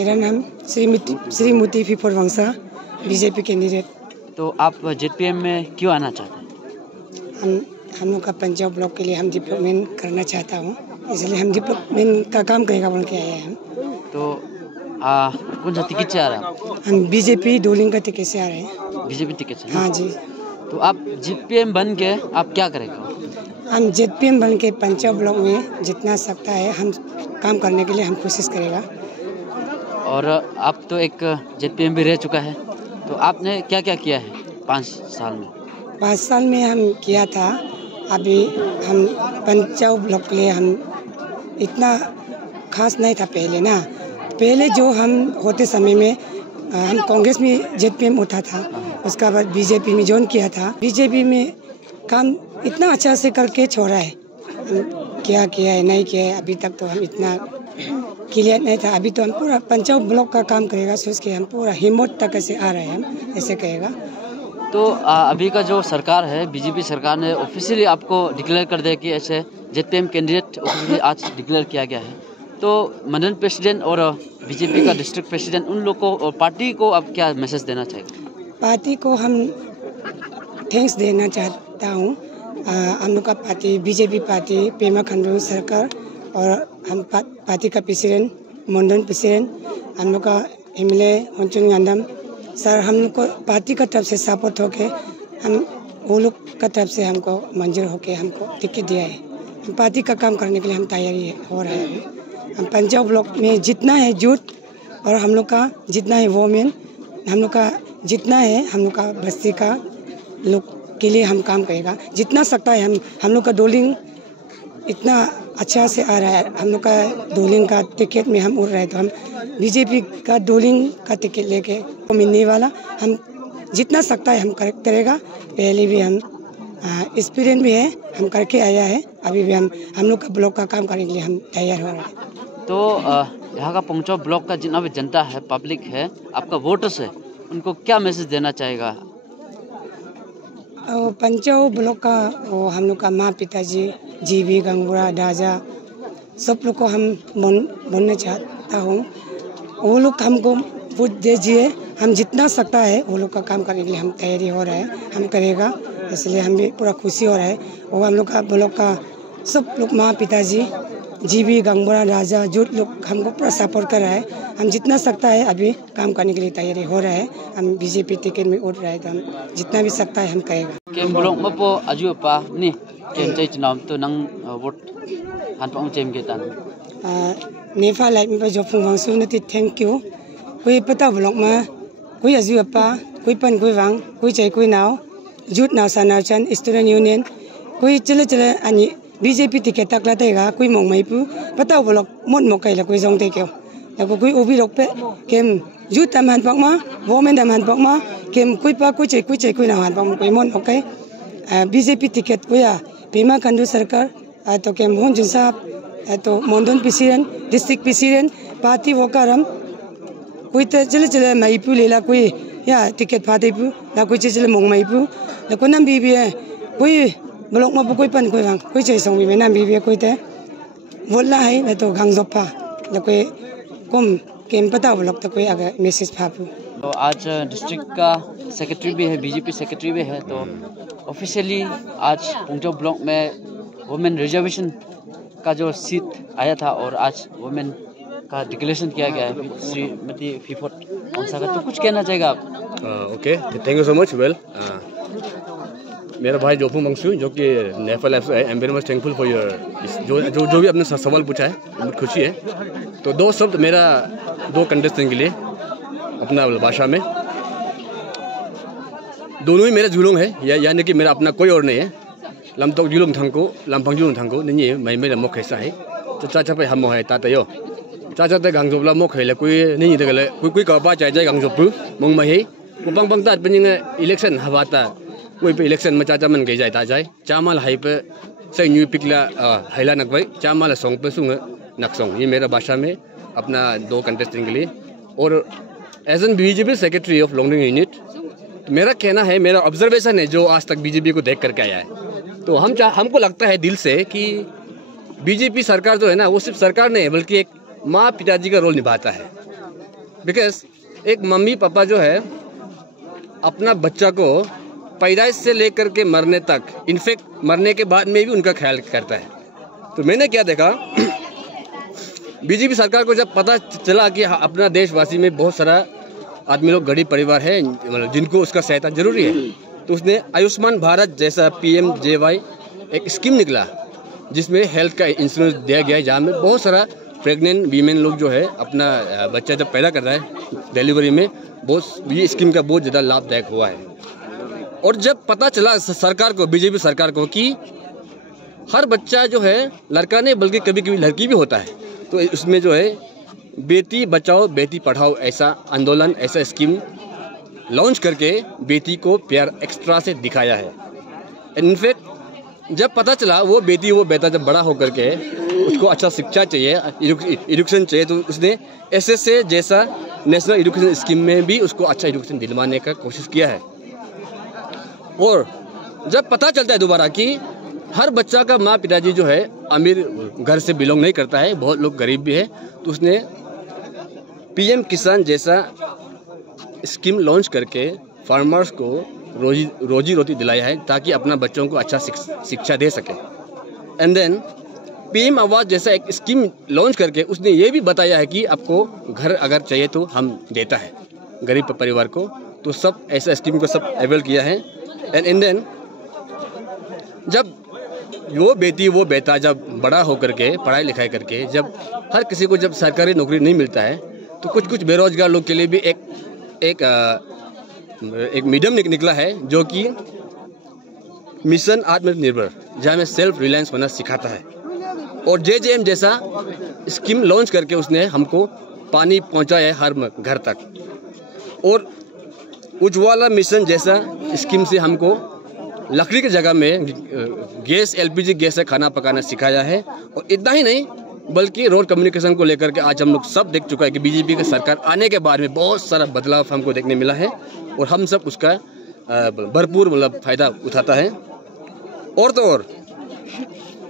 मेरा नाम श्रीमती फिफोर वंशा, बीजेपी कैंडिडेट। तो आप जेपीएम में क्यों आना चाहते हैं? हम लोग का पंजाब ब्लॉक के लिए हम डेवलपमेंट करना चाहता हूँ, इसलिए हम डेवलपमेंट का काम करेगा बोल के आए हैं हम। तो कौन सा टिकट से आ रहा है? हम बीजेपी डोलिंग का टिकट से आ रहे हैं। बीजेपी टिकट से? हाँ जी। तो आप जेपीएम बन के आप क्या करेंगे? हम जेपीएम बन के पंजाब ब्लॉक में जितना सकता है हम काम करने के लिए हम कोशिश करेगा। और आप तो एक जेपीएम भी रह चुका है, तो आपने क्या क्या किया है 5 साल में? 5 साल में हम किया था। अभी हम पंजाब ब्लॉक के लिए हम इतना खास नहीं था पहले ना। पहले जो हम होते समय में हम कांग्रेस में जेपीएम उठा था, उसका बाद बीजेपी में ज्वाइन किया था। बीजेपी में काम इतना अच्छा से करके छोड़ा है। क्या किया है नहीं किया है अभी तक तो हम इतना क्लियर नहीं था। अभी तो हम पूरा पंजाब ब्लॉक का काम करेगा सोच के हम पूरा हिम्मत तक से आ रहे हैं, हम ऐसे कहेगा। तो अभी का जो सरकार है, बीजेपी सरकार ने ऑफिशियली आपको डिक्लेयर कर दिया कि ऐसे जेपीएम कैंडिडेट ऑफिशियली आज डिक्लेयर किया गया है। तो मंडल प्रेसिडेंट और बीजेपी का डिस्ट्रिक्ट प्रेसिडेंट उन लोग को और पार्टी को आप क्या मैसेज देना चाहेंगे? पार्टी को हम थैंक्स देना चाहता हूँ। हम लोग का party BJP party Pema Khandu सरकार और हम पार्टी का प्रेसिडेंट मंडल प्रेसिडेंट हम लोग का एमएलए होंचुन यांदम सर, हम लोग को पार्टी का तरफ से सपोर्ट होके हम वो लोग का तरफ से हमको मंजूर होके हमको टिकट दिया है। हम पार्टी का काम करने के लिए हम तैयारी हो रहे हैं। हम पंजाब ब्लॉक में जितना है यूथ और हम लोग का जितना है वोमेन, हम लोग का जितना है हम लोग का बस्ती का लोग के लिए हम काम करेगा। जितना सकता है हम लोग का डोलिंग इतना अच्छा से आ रहा है। हम लोग का डोलिंग का टिकट में हम उड़ रहे तो हम बीजेपी का डोलिंग का टिकट लेके मिलने वाला हम जितना सकता है हम करेगा। पहले भी हम एक्सपीरियंस भी है, हम करके आया है। अभी भी हम लोग का ब्लॉक का काम करने के लिए हम तैयार हो रहे हैं। तो यहाँ का पंजाब ब्लॉक का जितना भी जनता है, पब्लिक है, आपका वोटर्स है, उनको क्या मैसेज देना चाहेगा? पंजाब ब्लॉक का हम लोग का माँ पिताजी जीबी गंगूरा डाजा सब लोग को हम बोलना चाहता हूँ, वो लोग हमको वोट दीजिए। हम जितना सकता है वो लोग का काम करने के लिए हम तैयारी हो रहे हैं, हम करेगा। इसलिए हम भी पूरा खुशी हो रहा है। और हम लोग का ब्लॉक का सब लोग माँ पिताजी जीबी गंगूरा राजा जो लोग हमको पूरा सपोर्ट कर रहा है। हम जितना सकता है अभी काम करने के लिए तैयारी हो रहा है। हम बीजेपी टिकट में उठ रहे हैं तो हम जितना भी सकता है हम करेगा। केम ब्लॉक में पो अजू पा नी केम चै चुनाव तो नंग वोट हानपांग चेम के तान नेफा लाइफ में जो फुंगवांसु नती थैंक यू। कोई पता ब्लॉक में कोई अजू अपा कोई पन कोई वांग कोई चै कोई नाव जूट नाव सनाचन स्टूडेंट यूनियन कोई चले अनि बीजेपी टिकट तक लातेगा कोई मोंग मैपू पता ब्लॉक मोट मोकै ला कोई जोंग ते क्यों लगो कोई ओबी लोग पे केम जूट तमान पक मा वोमेन तमान पक मा केम कोई पा कोई चै कोई नाव पक कोई मोट मोकै बीजेपी टिकट कोया पेमा खंडू सरकार तो केम होन जुन साहब तो मंडल प्रेसिडेंट डिस्ट्रिक्ट प्रेसिडेंट पार्टी वोकरम कोई तो चले मैपू लेला कोई या टिकट फातेपू ला कोई चले मोंग मैपू ला को नम बीबी है कोई ब्लॉक में कोई पन कोई वांग कोई चै सोंग में नम बीबी कोई ते वोला है ला तो गांगजोपा ला कोई कम केम पता ब्लॉक तो कोई अगर मैसेज फापू। तो आज डिस्ट्रिक्ट का सेक्रेटरी भी है, बीजेपी सेक्रेटरी भी है, तो ऑफिशियली आज पंजाब ब्लॉक में वुमेन रिजर्वेशन का जो सीट आया था और आज वुमेन का डिक्लेरेशन किया गया है श्रीमती फिफोर वंशा का, तो कुछ कहना चाहेगा आप? Okay, thank you so much. Well, मेरा भाई जोफू मंगसू जो कि नेफल एफ है, I am very much thankful for your जो भी आपने सवाल पूछा है, बहुत खुशी है। तो 2 शब्द मेरा 2 कंटेस्टेंट के लिए अपना भाषा में, दोनों ही मेरा जुलूंग है यानी कि मेरा अपना कोई और नहीं है। लम तो जुलूंग थंको लमफंग जुलूंग थंको नहीं है, मैं मेरा मुख ऐसा है तो चाचा पे हम है तातयो चाचा ते गांगजोबला मुख है कोई नहीं दगले कोई कबा चाहे गांगजोबु मंग मही उपंग पंग तात पिनिंग इलेक्शन हवाता कोई पे इलेक्शन में चाचा मन गई जाए ता जाए चामल हाई पे से न्यू पिकला हैला नकवाई चामल सोंग पे सुंग नक्सोंग। ये मेरा भाषा में अपना 2 कंटेस्टेंट के लिए। और as an BJP secretary of Longding unit मेरा कहना है, मेरा ऑब्जर्वेशन है जो आज तक बीजेपी को देख करके आया है, तो हमको लगता है दिल से कि बीजेपी सरकार जो है ना वो सिर्फ सरकार नहीं है बल्कि एक माँ पिताजी का रोल निभाता है। बिकॉज एक मम्मी पापा जो है अपना बच्चा को पैदाइश से लेकर के मरने तक, इनफैक्ट मरने के बाद में भी उनका ख्याल करता है। तो मैंने क्या देखा, बीजेपी सरकार को जब पता चला कि अपना देशवासी में बहुत सारा आदमी लोग गरीब परिवार है जिनको उसका सहायता जरूरी है, तो उसने आयुष्मान भारत जैसा PMJY एक स्कीम निकला जिसमें हेल्थ का इंश्योरेंस दिया गया है, जहाँ में बहुत सारा प्रेग्नेंट वीमेन लोग जो है अपना बच्चा जब पैदा कर रहा है डिलीवरी में, बहुत ये स्कीम का बहुत ज़्यादा लाभदायक हुआ है। और जब पता चला सरकार को, बीजेपी सरकार को, कि हर बच्चा जो है लड़का नहीं बल्कि कभी कभी लड़की भी होता है, तो उसमें जो है बेटी बचाओ बेटी पढ़ाओ ऐसा आंदोलन, ऐसा स्कीम लॉन्च करके बेटी को प्यार एक्स्ट्रा से दिखाया है। इनफैक्ट जब पता चला वो बेटी वो बेटा जब बड़ा होकर के उसको अच्छा शिक्षा चाहिए, एजुकेशन चाहिए, तो उसने SSA जैसा नेशनल एजुकेशन स्कीम में भी उसको अच्छा एजुकेशन दिलवाने का कोशिश किया है। और जब पता चलता है दोबारा कि हर बच्चा का माँ पिताजी जो है अमीर घर से बिलोंग नहीं करता है, बहुत लोग गरीब भी है, तो उसने PM किसान जैसा स्कीम लॉन्च करके फार्मर्स को रोजी रोटी दिलाया है ताकि अपना बच्चों को अच्छा शिक्षा दे सके। एंड देन PM आवास जैसा एक स्कीम लॉन्च करके उसने ये भी बताया है कि आपको घर अगर चाहिए तो हम देता है गरीब परिवार को। तो सब ऐसा स्कीम को सब अवेल किया है। एंड देन जब वो बेटी वो बेटा जब बड़ा होकर के पढ़ाई लिखाई करके जब हर किसी को जब सरकारी नौकरी नहीं मिलता है, तो कुछ बेरोजगार लोग के लिए भी एक मीडियम निकला है जो कि मिशन आत्मनिर्भर, जहाँ में सेल्फ रिलायंस होना सिखाता है। और JJM जैसा स्कीम लॉन्च करके उसने हमको पानी पहुँचाया है हर घर तक। और उज्ज्वला मिशन जैसा स्कीम से हमको लकड़ी की जगह में गैस LPG गैस से खाना पकाना सिखाया है। और इतना ही नहीं बल्कि रोड कम्युनिकेशन को लेकर के आज हम लोग सब देख चुका है कि बीजेपी की सरकार आने के बाद में बहुत सारा बदलाव हमको देखने मिला है और हम सब उसका भरपूर मतलब फ़ायदा उठाता है। और तो और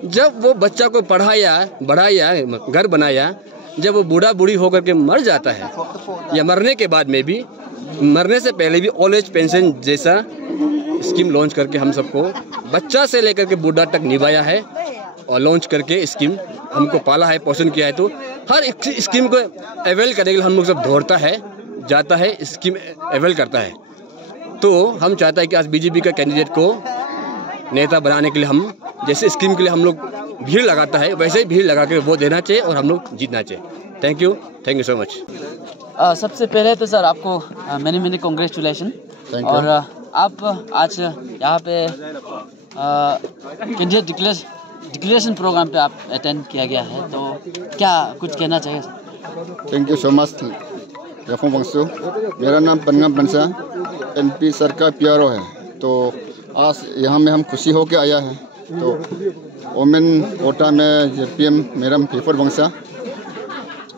जब वो बच्चा को पढ़ाया बढ़ाया घर बनाया, जब वो बूढ़ा बूढ़ी होकर के मर जाता है या मरने के बाद में भी, मरने से पहले भी ओल्ड एज पेंशन जैसा स्कीम लॉन्च करके हम सबको बच्चा से लेकर के बूढ़ा तक निभाया है और लॉन्च करके स्कीम हमको पाला है, पोषण किया है। तो हर स्कीम को अवेल करने के लिए हम लोग सब दौड़ता है, जाता है, स्कीम अवेल करता है। तो हम चाहता है कि आज बीजेपी का कैंडिडेट को नेता बनाने के लिए हम जैसे स्कीम के लिए हम लोग भीड़ लगाता है वैसे ही भीड़ लगा के वोट देना चाहिए और हम लोग जीतना चाहिए। Thank you so much. सबसे पहले तो सर आपको मैनी कॉन्ग्रेचुलेशन। और आप आज यहाँ पे कैंडिडेट डिक्लेरेशन प्रोग्राम पे आप अटेंड किया गया है, तो क्या कुछ कहना चाहिए? थैंक यू सो मच रखूँ बंसू। मेरा नाम पन्नम बनसा MP सरकार PRO है। तो आज यहाँ में हम खुशी होके आया है। तो वोमेन कोटा में PM मैडम फीफर बंसा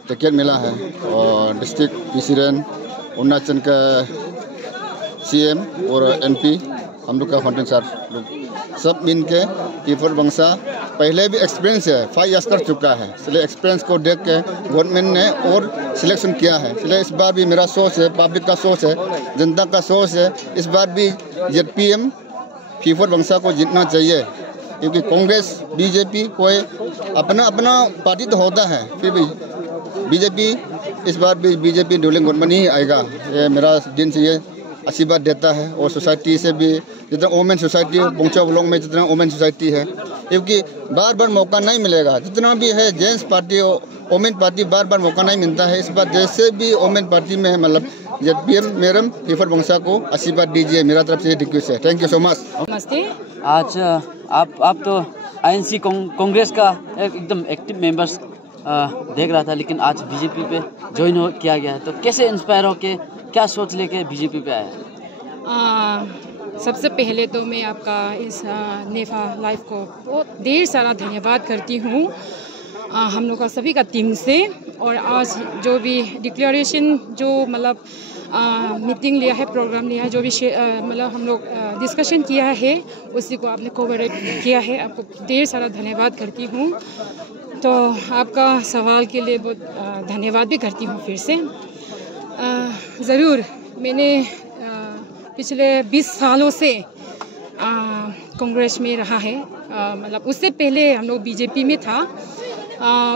टिकट मिला है और डिस्ट्रिक्ट प्रेसिडेंट अरुणाचल का CM और MP हम लोग का फाउंटेन सर लोग सब मिल के फीफर बंसा पहले भी एक्सपीरियंस है, 5 इयर्स कर चुका है, इसलिए एक्सपीरियंस को देख के गवर्नमेंट ने और सिलेक्शन किया है। इसलिए इस बार भी मेरा सोच है, पब्लिक का सोच है, जनता का सोच है, इस बार भी ZPM फीफर बंसा को जीतना चाहिए। क्योंकि कांग्रेस बीजेपी कोई अपना अपना पार्टी तो होता है, फिर भी बीजेपी इस बार भी बीजेपी रूलिंग गवर्नमेंट ही आएगा। ये मेरा दिन से ये आशीर्वाद देता है। और सोसाइटी से भी जितना वोमेन सोसाइटी पोंगचा ब्लॉक में जितना वोमेन सोसाइटी है, क्योंकि बार बार मौका नहीं मिलेगा, जितना भी है जेंट्स पार्टी और वोमेन पार्टी बार बार मौका नहीं मिलता है। इस बार जैसे भी वोमेन पार्टी में है मतलब ZPM मैडम फीफर बंसा को आशीर्वाद दीजिए, मेरा तरफ से रिक्वेस्ट है। Thank you so much. नमस्ते। आज आप तो INC कांग्रेस का एकदम एक्टिव मेंबर्स देख रहा था, लेकिन आज बीजेपी पे ज्वाइन किया गया है, तो कैसे इंस्पायर हो के क्या सोच लेके बीजेपी पे आया? सबसे पहले तो मैं आपका इस नेफा लाइफ को बहुत ढेर सारा धन्यवाद करती हूँ हम लोग का सभी का टीम से। और आज जो भी डिक्लेरेशन जो मतलब मीटिंग लिया है, प्रोग्राम लिया है, जो भी मतलब हम लोग डिस्कशन किया है उसी को आपने कोऑपरेट किया है, आपको ढेर सारा धन्यवाद करती हूँ। तो आपका सवाल के लिए बहुत धन्यवाद भी करती हूँ फिर से। ज़रूर मैंने पिछले 20 सालों से कांग्रेस में रहा है। मतलब उससे पहले हम लोग बीजेपी में था,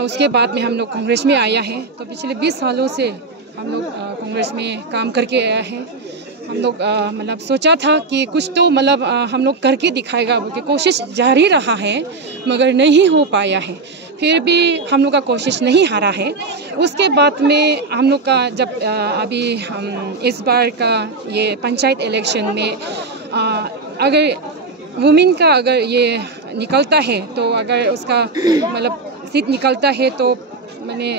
उसके बाद में हम लोग कांग्रेस में आया है। तो पिछले 20 सालों से हम लोग कांग्रेस में काम करके आया है। हम लोग मतलब सोचा था कि कुछ तो मतलब हम लोग करके दिखाएगा बोल के कोशिश जारी रहा है, मगर नहीं हो पाया है। फिर भी हम लोग का कोशिश नहीं हारा है। उसके बाद में हम लोग का जब अभी इस बार का ये पंचायत इलेक्शन में अगर वुमेन का अगर ये निकलता है, तो अगर उसका मतलब सीट निकलता है, तो मैंने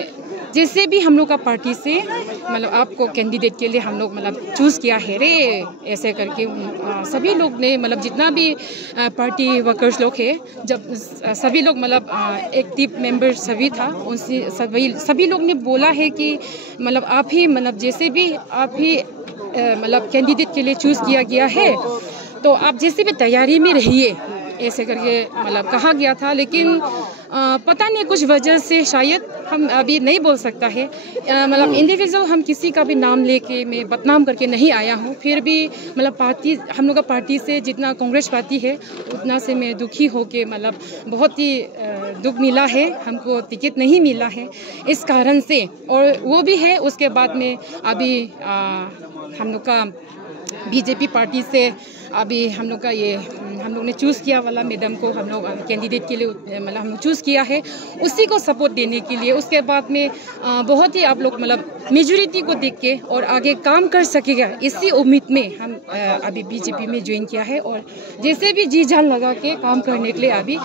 जैसे भी हम लोग का पार्टी से मतलब आपको कैंडिडेट के लिए हम लोग मतलब चूज़ किया है रे, ऐसे करके सभी लोग ने मतलब जितना भी पार्टी वर्कर्स लोग है, जब सभी लोग मतलब एक्टिव मेंबर सभी था, उनसे सभी लोग ने बोला है कि मतलब आप ही मतलब जैसे भी आप ही मतलब कैंडिडेट के लिए चूज़ किया गया है, तो आप जैसे भी तैयारी में रहिए, ऐसे करके मतलब कहा गया था। लेकिन पता नहीं कुछ वजह से शायद हम अभी नहीं बोल सकता है, मतलब इंडिविजुअल हम किसी का भी नाम लेके मैं बदनाम करके नहीं आया हूँ। फिर भी मतलब पार्टी हम लोग का पार्टी से जितना कांग्रेस पार्टी है उतना से मैं दुखी हो के मतलब बहुत ही दुख मिला है, हमको टिकट नहीं मिला है इस कारण से। और वो भी है उसके बाद में अभी हम लोग का बीजेपी पार्टी से अभी हम लोग का ये हम लोग ने चूज़ किया वाला मैडम को हम लोग कैंडिडेट के लिए मतलब हम चूज़ किया है, उसी को सपोर्ट देने के लिए। उसके बाद में बहुत ही आप लोग मतलब मेजॉरिटी को देख के और आगे काम कर सकेगा, इसी उम्मीद में हम अभी बीजेपी में ज्वाइन किया है और जैसे भी जी जान लगा के काम करने के लिए अभी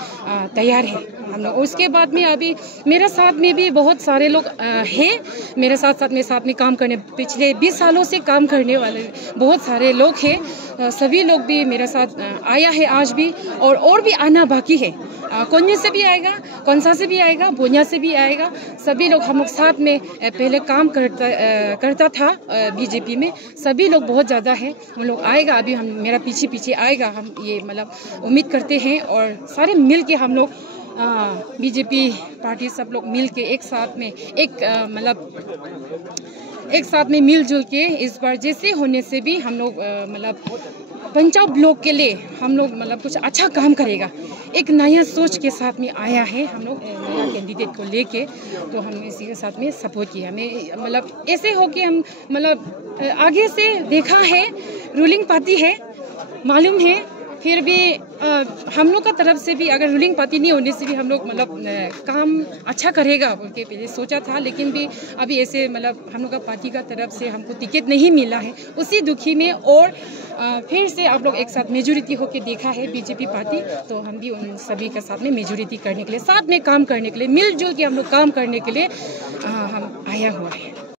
तैयार है हम लोग। उसके बाद में अभी मेरे साथ में भी बहुत सारे लोग हैं, मेरे साथ में काम करने पिछले 20 सालों से काम करने वाले बहुत सारे लोग हैं। सभी लोग भी मेरे साथ आया है आज भी, और भी आना बाकी है। कोन्या से भी आएगा, कौनसा से भी आएगा, बोनिया से भी आएगा। सभी लोग हम लोग साथ में पहले काम करता था बीजेपी में। सभी लोग बहुत ज़्यादा है, हम लोग आएगा अभी, हम मेरा पीछे आएगा, हम ये मतलब उम्मीद करते हैं। और सारे मिल के हम लोग बीजेपी पार्टी सब लोग मिल के एक साथ में मिलजुल के इस बार जैसे होने से भी हम लोग मतलब पंजाब ब्लॉक के लिए हम लोग मतलब कुछ अच्छा काम करेगा। एक नया सोच के साथ में आया है हम लोग नया कैंडिडेट को लेके, तो हम इसी के साथ में सपोर्ट किया। हमें मतलब ऐसे हो कि हम मतलब आगे से देखा है, रूलिंग पार्टी है मालूम है, फिर भी हम लोग का तरफ से भी अगर रूलिंग पार्टी नहीं होने से भी हम लोग मतलब काम अच्छा करेगा बोल के पहले सोचा था। लेकिन भी अभी ऐसे मतलब हम लोग का पार्टी का तरफ से हमको टिकट नहीं मिला है, उसी दुखी में। और फिर से आप लोग एक साथ मेजॉरिटी होके देखा है बीजेपी पार्टी, तो हम भी उन सभी के साथ में मेजॉरिटी करने के लिए, साथ में काम करने के लिए, मिलजुल के हम लोग काम करने के लिए हम आया हुआ है।